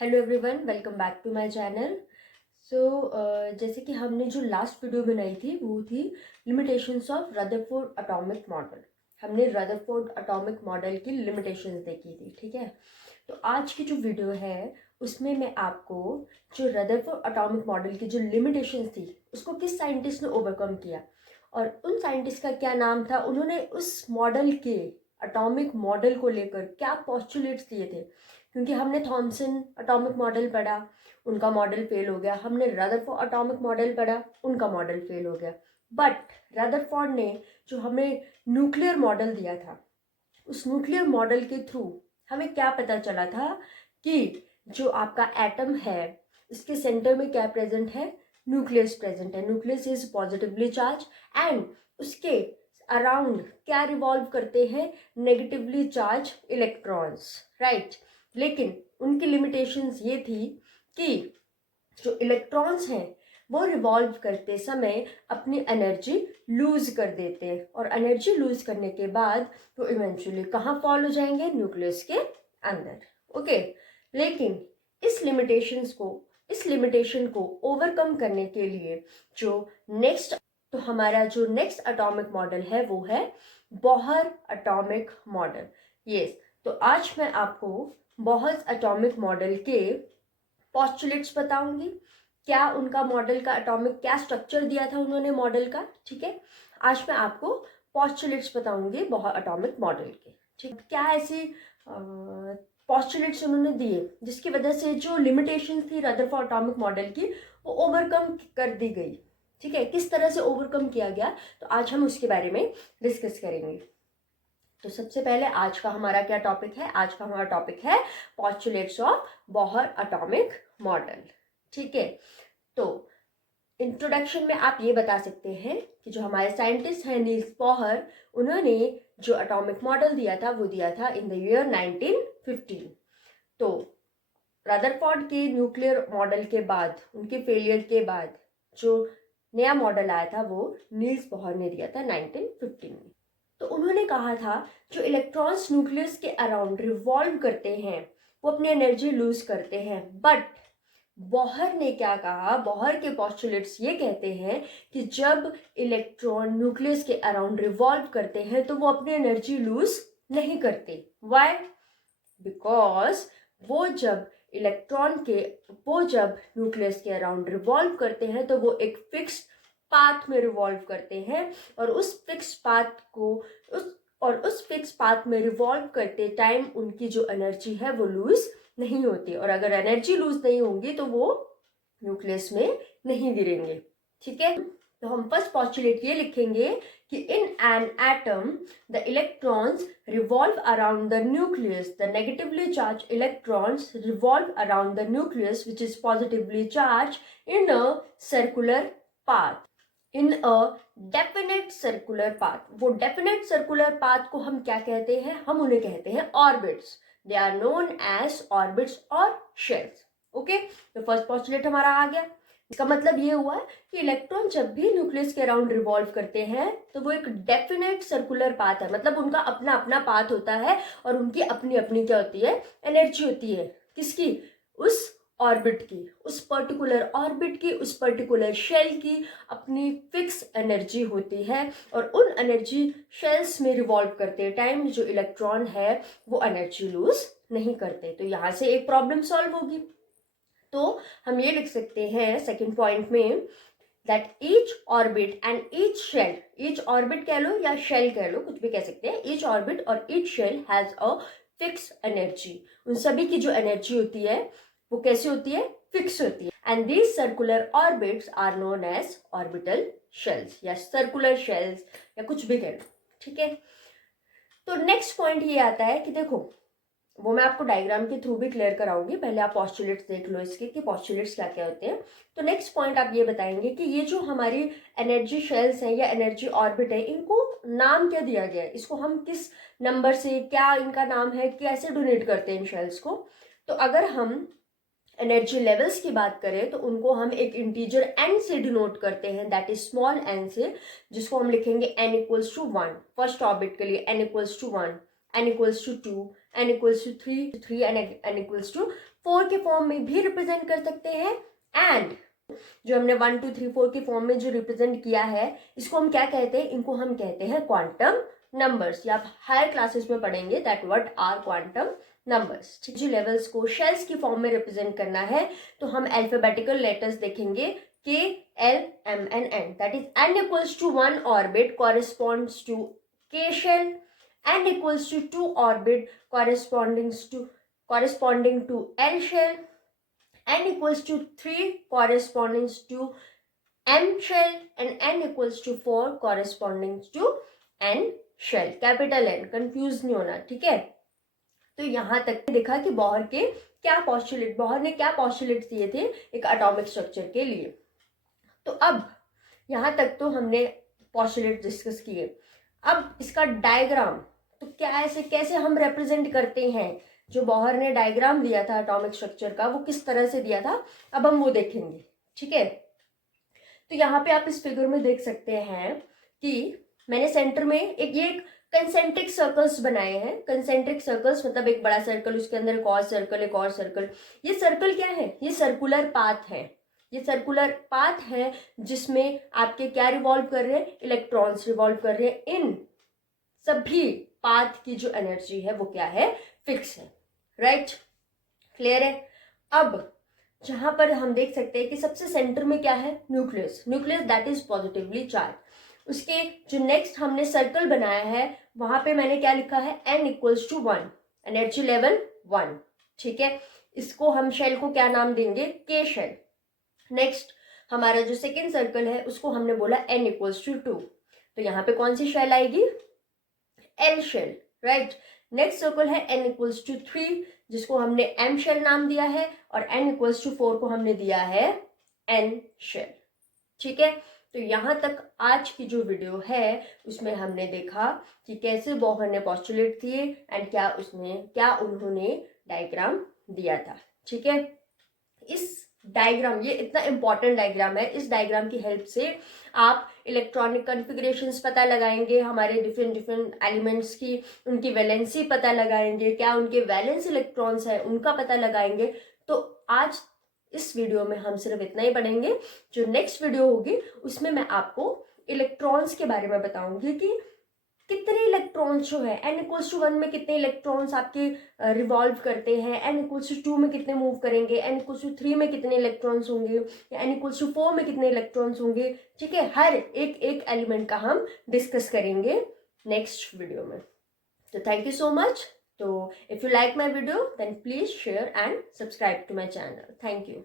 Hello everyone, welcome back to my channel. जैसे कि हमने जो लास्ट वीडियो बनाई थी वो थी limitations of Rutherford atomic model. हमने रदरफोर्ड एटॉमिक मॉडल की लिमिटेशंस देखी थी, ठीक है। तो आज की जो वीडियो है उसमें मैं आपको जो रदरफोर्ड एटॉमिक मॉडल की जो लिमिटेशंस थी उसको किस साइंटिस्ट ने ओवरकम किया और उन साइंटिस्ट का क्या नाम था, उन्होंने उस मॉडल के एटॉमिक मॉडल को लेकर क्या पोस्टुलेट्स दिए थे। क्योंकि हमने थॉमसन एटॉमिक मॉडल पढ़ा, उनका मॉडल फेल हो गया। हमने रदरफोर्ड एटॉमिक मॉडल पढ़ा, उनका मॉडल फेल हो गया। बट रदरफोर्ड ने जो हमें न्यूक्लियर मॉडल दिया था, उस न्यूक्लियर मॉडल के थ्रू हमें क्या पता चला था कि जो आपका एटम है इसके सेंटर में क्या प्रेजेंट है, न्यूक्लियस प्रेजेंट है। Nucleus is positively charge and उसके अराउंड क्या रिवॉल्व करते हैं, नेगेटिवली चार्ज इलेक्ट्रॉन्स, राइट। लेकिन उनकी लिमिटेशंस ये थी कि जो इलेक्ट्रॉन्स हैं वो रिवॉल्व करते समय अपनी एनर्जी लूज कर देते हैं और एनर्जी लूज करने के बाद वो इवेंचुअली कहाँ फॉल हो जाएंगे, न्यूक्लियस के अंदर। ओके, लेकिन इस लिमिटेशन को ओवरकम करने के लिए हमारा जो नेक्स्ट एटॉमिक मॉडल है वो है बोहर एटॉमिक मॉडल। यस, तो आज मैं आपको बोहर एटॉमिक मॉडल के पोस्टुलेट्स बताऊंगी, क्या उनका मॉडल का एटॉमिक क्या स्ट्रक्चर दिया था उन्होंने मॉडल का, ठीक है। आज मैं आपको पोस्टुलेट्स बताऊंगी बोहर एटॉमिक मॉडल के, ठीक। क्या ऐसी पोस्टुलेट्स उन्होंने दिए जिसकी वजह से जो लिमिटेशंस थी रदरफोर्ड एटॉमिक मॉडल की वो ओवरकम कर दी गई, ठीक है। किस तरह से ओवरकम किया गया, तो आज हम उसके बारे में डिस्कस करेंगे। तो सबसे पहले आज का हमारा क्या टॉपिक है, आज का हमारा टॉपिक है postulates of Bohr atomic model, ठीक है। तो इंट्रोडक्शन में आप ये बता सकते हैं कि जो हमारे साइंटिस्ट हैं नील्स बोहर, उन्होंने जो एटॉमिक मॉडल दिया था वो दिया था इन द ईयर 1915। तो रदरफोर्ड के न्यूक्लियर मॉडल के बाद, उनके फेलियर के बाद जो नया मॉडल आया था वो नील्स बोहर ने दिया था 1915 में। तो उन्होंने कहा था जो इलेक्ट्रॉन्स न्यूक्लियस के अराउंड रिवॉल्व करते हैं वो अपनी एनर्जी लूज करते हैं। बट बोहर ने क्या कहा, बोहर के पोस्टुलेट्स ये कहते हैं कि जब इलेक्ट्रॉन न्यूक्लियस के अराउंड रिवॉल्व करते हैं तो वो अपनी एनर्जी लूज नहीं करते। व्हाई? बिकॉज वो जब न्यूक्लियस के अराउंड रिवॉल्व करते हैं तो वो एक फिक्स पाथ में रिवॉल्व करते हैं और उस फिक्स पाथ में रिवॉल्व करते टाइम उनकी जो एनर्जी है वो लूज नहीं होती, और अगर एनर्जी लूज नहीं होंगी तो वो न्यूक्लियस में नहीं गिरेंगे, ठीक है। तो हम फर्स्ट पोस्टुलेट ये लिखेंगे कि in an atom the electrons revolve around the nucleus, the negatively charge electrons revolve around the nucleus which is positively charge in a circular path, in a definite circular path. वो definite circular path को हम क्या कहते हैं, हम उन्हें कहते हैं orbits. They are known as orbits और शेल्स। ओके, तो फर्स्ट पोस्टुलेट हमारा आ गया। इसका मतलब ये हुआ कि इलेक्ट्रॉन जब भी न्यूक्लियस के अराउंड रिवॉल्व करते हैं तो वो एक डेफिनेट सर्कुलर पाथ है, मतलब उनका अपना अपना पाथ होता है और उनकी अपनी अपनी क्या होती है, एनर्जी होती है। किसकी? उस ऑर्बिट की, उस पर्टिकुलर ऑर्बिट की, उस पर्टिकुलर शेल की अपनी फिक्स एनर्जी होती है और उन एनर्जी शेल्स में रिवॉल्व करते टाइम जो इलेक्ट्रॉन है वो एनर्जी लूज नहीं करते। तो यहां से एक प्रॉब्लम सॉल्व होगी। तो हम ये लिख सकते हैं सेकंड पॉइंट में that each orbit and each shell, each orbit कह लो या शेल कह लो, कुछ भी कह सकते हैं, ईच ऑर्बिट और each shell has a fix energy. उन सभी की जो एनर्जी होती है वो कैसी होती है, फिक्स होती है। And these circular orbits are known as orbital shells या सर्कुलर शेल्स या कुछ भी कह लो, ठीक है। तो नेक्स्ट पॉइंट ये आता है कि देखो, वो मैं आपको डायग्राम के थ्रू भी क्लियर कराऊंगी, पहले आप पोस्टुलेट्स देख लो इसके कि पोस्टुलेट्स क्या क्या होते हैं। तो नेक्स्ट पॉइंट आप ये बताएंगे कि ये जो हमारी एनर्जी शेल्स हैं या एनर्जी ऑर्बिट है, इनको नाम क्या दिया गया है, इसको हम किस नंबर से, क्या इनका नाम है, कैसे डोनेट करते हैं इन शेल्स को। तो अगर हम एनर्जी लेवल्स की बात करें तो उनको हम एक इंटीजर n से डिनोट करते हैं, दैट इज स्मॉल n से, जिसको हम लिखेंगे n equals to 1। First orbit के लिए n equals to 1, n equals to 2, n equals to 3 and n equals to 4 के फॉर्म में भी रिप्रेजेंट कर सकते हैं, एंड जो हमने 1 2 3 4 के फॉर्म में जो रिप्रेजेंट किया है, इसको हम क्या कहते हैं? इनको हम कहते हैं क्वांटम नंबर्स। या आप हायर क्लासेस में पढ़ेंगे that what are quantum numbers. ठीक, जो लेवल्स को शेल्स की फॉर्म में रिप्रेजेंट करना है तो हम अल्फाबेटिकल लेटर्स देखेंगे, K, L, M and N. That is N equals to 1 orbit corresponds to K shell. N equals to 2 orbit corresponding to L shell. N equals to 3 corresponding to M shell, and N equals to 4 corresponding to N shell. Capital N, confuse नहीं होना, ठीक है। तो यहां तक देखा कि Bohr ने क्या पॉस्टुलेट दिए थे एक एटॉमिक स्ट्रक्चर के लिए। तो अब यहां तक तो हमने पॉस्टुलेट डिस्कस किए। अब इसका डायग्राम, तो क्या ऐसे कैसे हम रिप्रेजेंट करते हैं? जो बोहर ने डायग्राम दिया था एटॉमिक स्ट्रक्चर का, वो किस तरह से दिया था, अब हम वो देखेंगे, ठीक है। तो यहाँ पे आप इस फिगर में देख सकते हैं कि मैंने सेंटर में एक कंसेंट्रिक सर्कल्स बनाए हैं। कंसेंट्रिक सर्कल्स मतलब एक बड़ा सर्कल, उसके अंदर एक और सर्कल, एक और सर्कल। ये सर्कल क्या है? ये सर्कुलर पाथ है। ये सर्कुलर पाथ है जिसमें आपके क्या रिवॉल्व कर रहे हैं? इलेक्ट्रॉन्स रिवॉल्व कर रहे हैं। इन सभी पाथ की जो एनर्जी है वो क्या है? फिक्स है, राइट? क्लियर है? अब जहां पर हम देख सकते हैं कि सबसे सेंटर में क्या है? Nucleus. Nucleus that is positively charge. उसके जो नेक्स्ट हमने सर्कल बनाया है वहां पे मैंने क्या लिखा है? n equals to 1, energy level 1, ठीक है। इसको हम शेल को क्या नाम देंगे? के शेल। नेक्स्ट हमारा जो सेकेंड सर्कल है उसको हमने बोला n इक्वल्स टू 2, तो यहाँ पे कौन सी शेल आएगी? L shell, right. Next circle है n इक्वल्स टू 3, जिसको हमने m शेल नाम दिया है, और n इक्वल्स टू 4 को हमने दिया है n शेल, ठीक है। तो यहां तक आज की जो वीडियो है उसमें हमने देखा कि कैसे बोहर ने पॉस्टुलेट दिए एंड क्या उन्होंने डायग्राम दिया था, ठीक है। इस डायग्राम, ये इतना इंपॉर्टेंट डायग्राम है, इस डायग्राम की हेल्प से आप इलेक्ट्रॉनिक कॉन्फ़िगरेशंस पता लगाएंगे, हमारे डिफरेंट एलिमेंट्स की, उनकी वैलेंसी पता लगाएंगे, क्या उनके वैलेंस इलेक्ट्रॉन्स है उनका पता लगाएंगे। तो आज इस वीडियो में हम सिर्फ इतना ही पढ़ेंगे। जो नेक्स्ट वीडियो होगी उसमें मैं आपको इलेक्ट्रॉन्स के बारे में बताऊंगी कि कितने इलेक्ट्रॉन्स जो है n इक्वल्स टू 1 में कितने इलेक्ट्रॉन्स आपके रिवॉल्व करते हैं, n इक्वल्स टू 2 में कितने मूव करेंगे, n इक्वल्स टू 3 में कितने इलेक्ट्रॉन्स होंगे, या n इक्वल्स टू 4 में कितने इलेक्ट्रॉन्स होंगे, ठीक है। हर एक एलिमेंट का हम डिस्कस करेंगे नेक्स्ट वीडियो में। तो थैंक यू सो मच। तो if you like my video then please share and subscribe to my channel. Thank you.